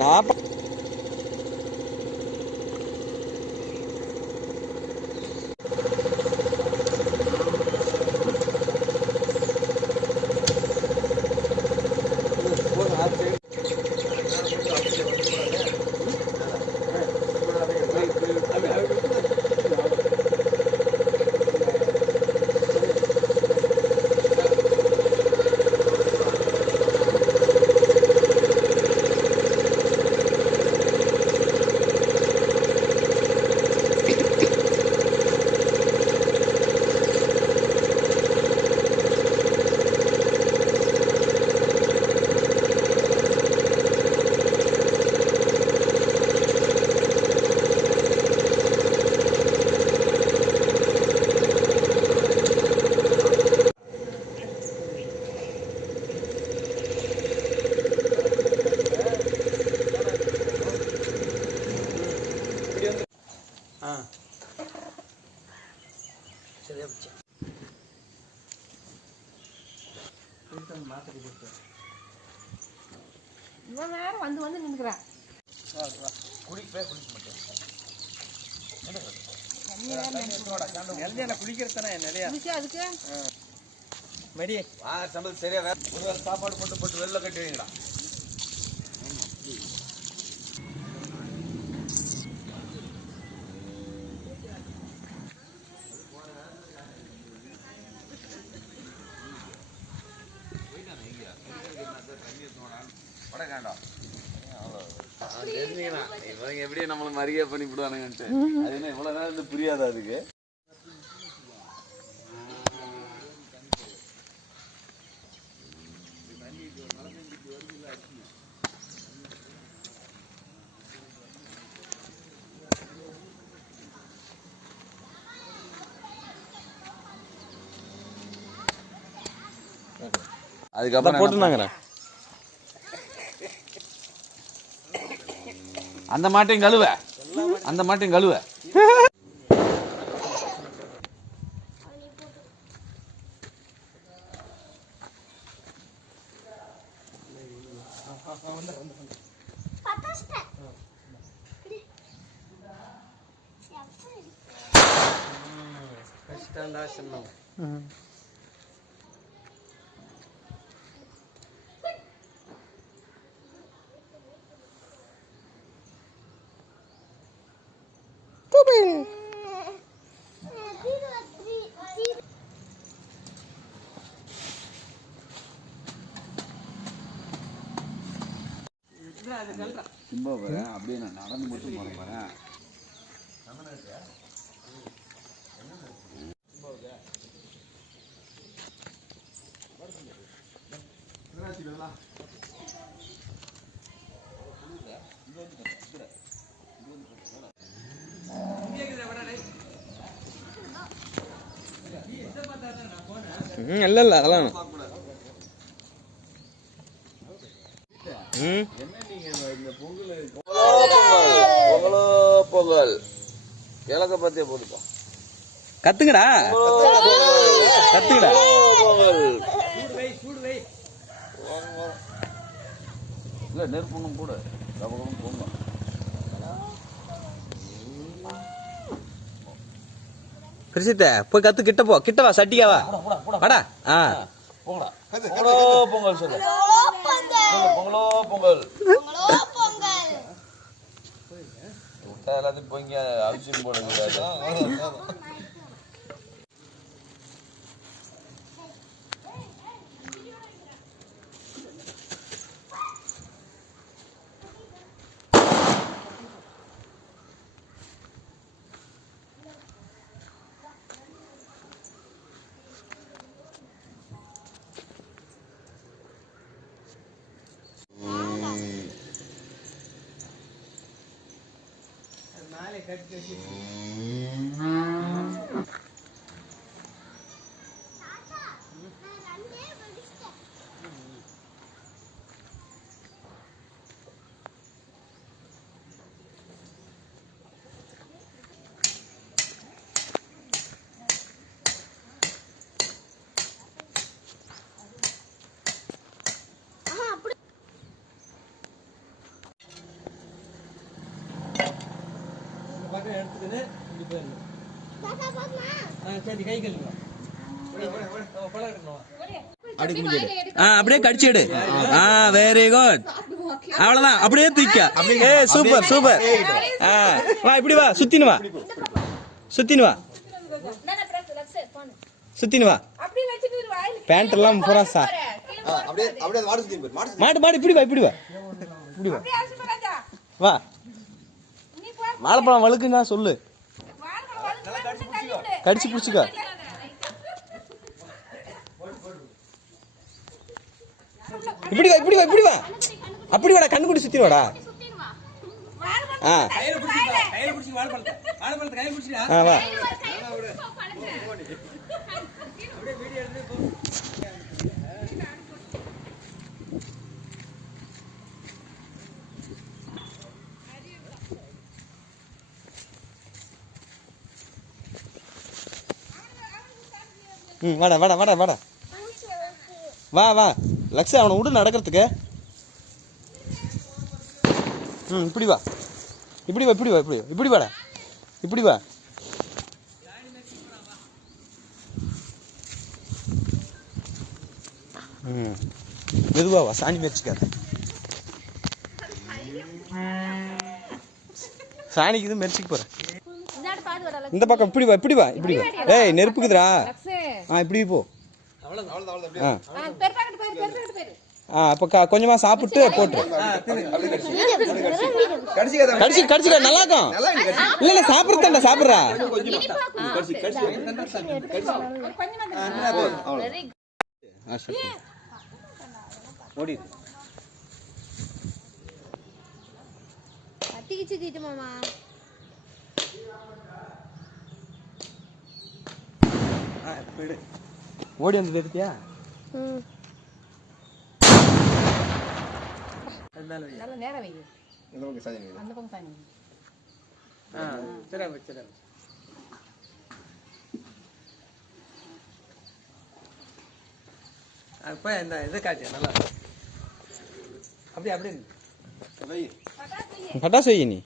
நான் இவன் வேற வந்து வந்து நின்றுக்கிறான். அதுக்கு மடி சம்பளம் சரியா ஒரு வேளை சாப்பாடு போட்டு வெளில கட்டி வைங்களா. இவங்க எப்படியே நம்மள மரியாதை பண்ணி விடுவானுங்கன்ட்டு அது என்ன இவ்வளவு நேரம் இருந்து புரியாதா அதுக்கு. அதுக்கப்புறம் போட்டுனாங்க அந்த மாட்டையும் கழுவ அந்த மாட்டையும் கழுவ சும்மா வரேன் அப்படியே நான் நடந்து மட்டும் போறேன் வரேன். இல்ல இல்ல அதெல்லாம் என்ன நீங்க இந்த பொங்கல் கிழக்க பத்திய போதுப்பா கத்துங்கடா கத்துங்கடா இல்ல நெருப்புண்ணும் கூட கபகம் போங்க பிரிசித்த போய் கத்து கிட்ட போ கிட்ட வா சட்டியாவா வாடா பொங்கல் சொல்லு பொங்கல் எல்லாத்தையும் போய்ங்க அரிசியும் போடுங்க. சரி கை கழுவி அப்படியே கடிச்சு எடு. Very good. அவ்வளவுதான், அப்படியே தூக்க. Super super. வா இப்படி வா, சுத்தினு வா, சுத்தினு வா, சுத்தினு வா. பேண்ட் எல்லாம் புறாசா. மாடு மாடு இப்படி வா, இப்படி வா, இப்படி வா, வா. வாழைப்பழம் வழுக்குன்னா சொல்லு. கடிச்சு பிடிச்சிக்கோ. இப்படி வா, இப்படி வா, இப்படி வா, அப்படி வாடா, கண்ணு குடி சுத்தி வாடா. வா. வாடா வாடா வாடா வாடா. வா வா லக்ஷா, அவனை விடு நடக்கிறதுக்கு. இப்படி வா, இப்படி வா, இப்படி வா, இப்படி இப்படி வாடா, இப்படி வா. மெதுவா வா, சாணி மெரிச்சிக்காத. சாணிக்கு இது மெரிச்சிக்க போற. இந்த பக்கம் இப்படி வா, இப்படி வா, இப்படி வா. ஏய் நெருப்புக்குதுடா. இப்படி போ. அப்ப கொஞ்சமா சாப்பிட்டு போட்டு கடிச்சு கடிச்சு நல்லா இருக்கும். இல்ல இல்ல சாப்பிடுறா, சாப்பிடுறா. ஓடி மாமா ஓடி வந்து எடுத்தியா? நேரம் வை. அந்த பக்கம் சாணி. சரி சரி. அப்ப இந்த இதை காட்டு நல்லா. அப்படியே அப்படியே பட்டாசு வை நீ.